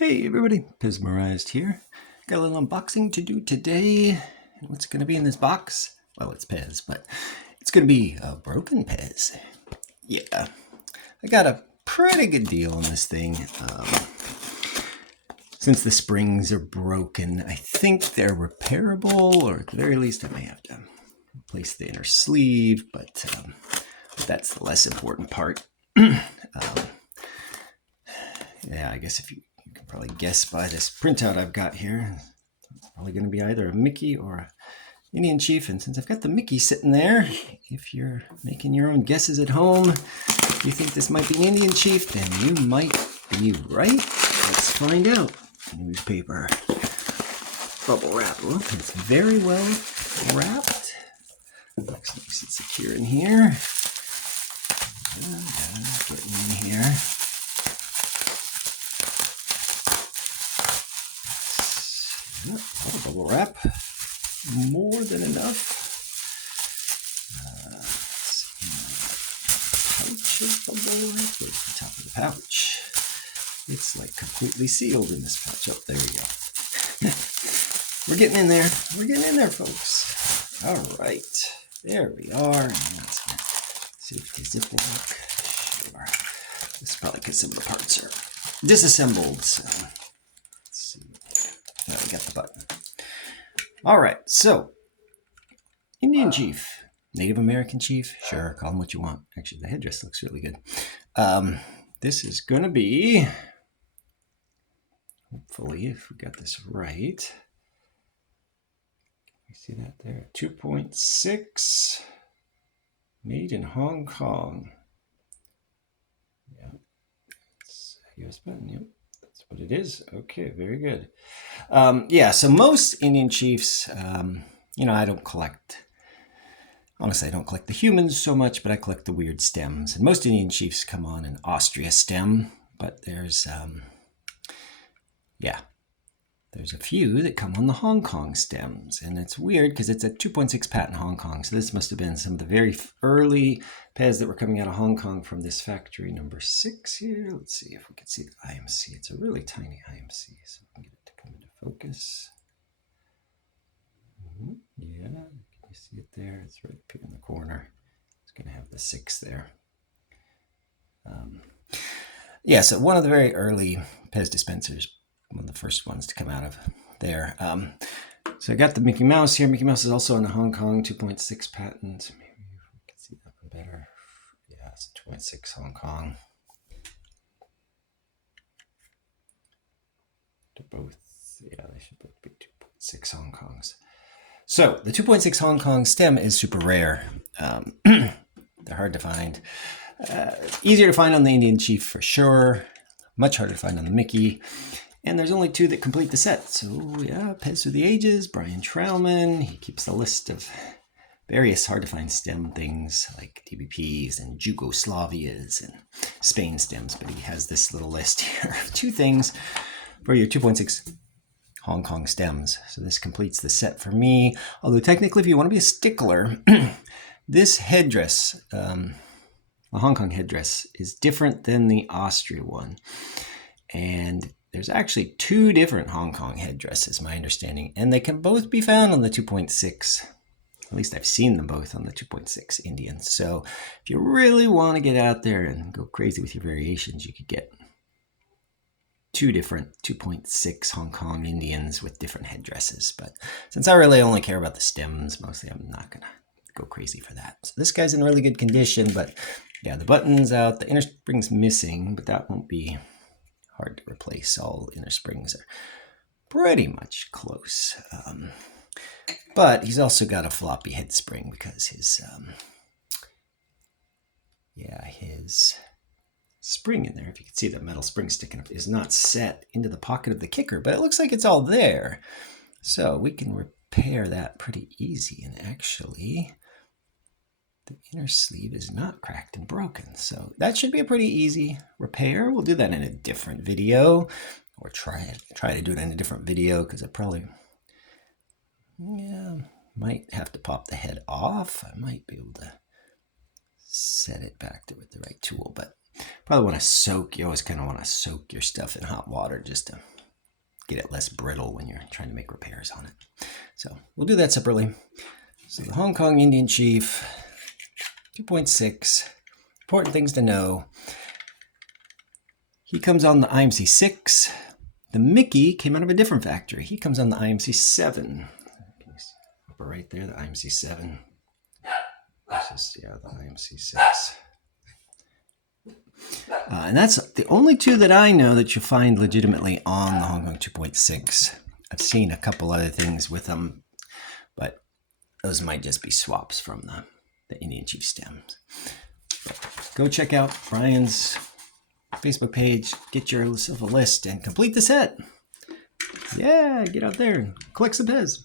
Hey everybody, Mesmerized here. Got a little unboxing to do today. What's going to be in this box? Well, it's Pez, but it's going to be a broken Pez. Yeah, I got a pretty good deal on this thing. Since the springs are broken, I think they're repairable, or at the very least I may have to replace the inner sleeve, but that's the less important part. Yeah, I guess if you can probably guess by this printout I've got here, it's probably going to be either a Mickey or an Indian Chief. And since I've got the Mickey sitting there, if you're making your own guesses at home, if you think this might be an Indian Chief, then you might be right. Let's find out. Newspaper bubble wrap. Look, it's very well wrapped. Looks nice and secure in here. Getting in here. Bubble wrap, more than enough. Pouch of bubble wrap. There's the top of the pouch. It's like completely sealed in this pouch. Oh, there we go. We're getting in there. We're getting in there, folks. All right, there we are. And let's see if the zip will work. Sure. This is probably because some of the parts are disassembled. So let's see. Now we got the button. All right, so Indian Chief, Native American Chief, sure, call him what you want. Actually, the headdress looks really good. This is going to be, hopefully, if we got this right. You see that there? 2.6, made in Hong Kong. Yeah, it's a US button, yep. What it is. Okay, very good. Yeah, so most Indian Chiefs, I don't collect, honestly, I don't collect the humans so much, but I collect the weird stems. And most Indian Chiefs come on an Austria stem, but there's a few that come on the Hong Kong stems. And it's weird because it's a 2.6 patent Hong Kong. So this must have been some of the very early Pez that were coming out of Hong Kong from this factory number 6 here. Let's see if we can see the IMC. It's a really tiny IMC, so we can get it to come into focus. Yeah, can you see it there? It's right up here in the corner. It's going to have the 6 there. Yeah, so one of the very early Pez dispensers, one of the first ones to come out of there. So I got the Mickey Mouse here. Mickey Mouse is also on the Hong Kong 2.6 patent. Maybe we can see that one better. Yeah, it's 2.6 Hong Kong. Both, yeah, they should both be 2.6 Hong Kongs. So the 2.6 Hong Kong stem is super rare. They're hard to find. Easier to find on the Indian Chief for sure. Much harder to find on the Mickey. And there's only 2 that complete the set. So yeah, Pez Through the Ages, Brian Trauman. He keeps a list of various hard to find stem things like DBPs and Jugoslavias and Spain stems. But he has this little list here of 2 things for your 2.6 Hong Kong stems. So this completes the set for me. Although technically, if you want to be a stickler, this headdress, the Hong Kong headdress, is different than the Austria one. And there's actually 2 different Hong Kong headdresses, my understanding, and they can both be found on the 2.6. At least I've seen them both on the 2.6 Indian. So if you really want to get out there and go crazy with your variations, you could get 2 different 2.6 Hong Kong Indians with different headdresses. But since I really only care about the stems, mostly I'm not going to go crazy for that. So this guy's in really good condition, but yeah, the button's out, the inner spring's missing, but that won't be hard to replace. All inner springs are pretty much close. But he's also got a floppy head spring because his spring in there, if you can see the metal spring sticking up, is not set into the pocket of the kicker, but it looks like it's all there. So we can repair that pretty easy. And actually, the inner sleeve is not cracked and broken. So that should be a pretty easy repair. We'll do that in a different video, or try to do it in a different video, because I probably, might have to pop the head off. I might be able to set it back there with the right tool, but Probably want to soak, you always kind of want to soak your stuff in hot water just to get it less brittle when you're trying to make repairs on it. So we'll do that separately. So the Hong Kong Indian Chief 2.6, important things to know. He comes on the IMC 6. The Mickey came out of a different factory. He comes on the IMC 7. Right there, the IMC 7. This is, the IMC 6. And that's the only two that I know that you find legitimately on the Hong Kong 2.6. I've seen a couple other things with them, but those might just be swaps from the Indian Chief stems. But go check out Brian's Facebook page, get yourself a list, and complete the set. Yeah, get out there and collect some Pez.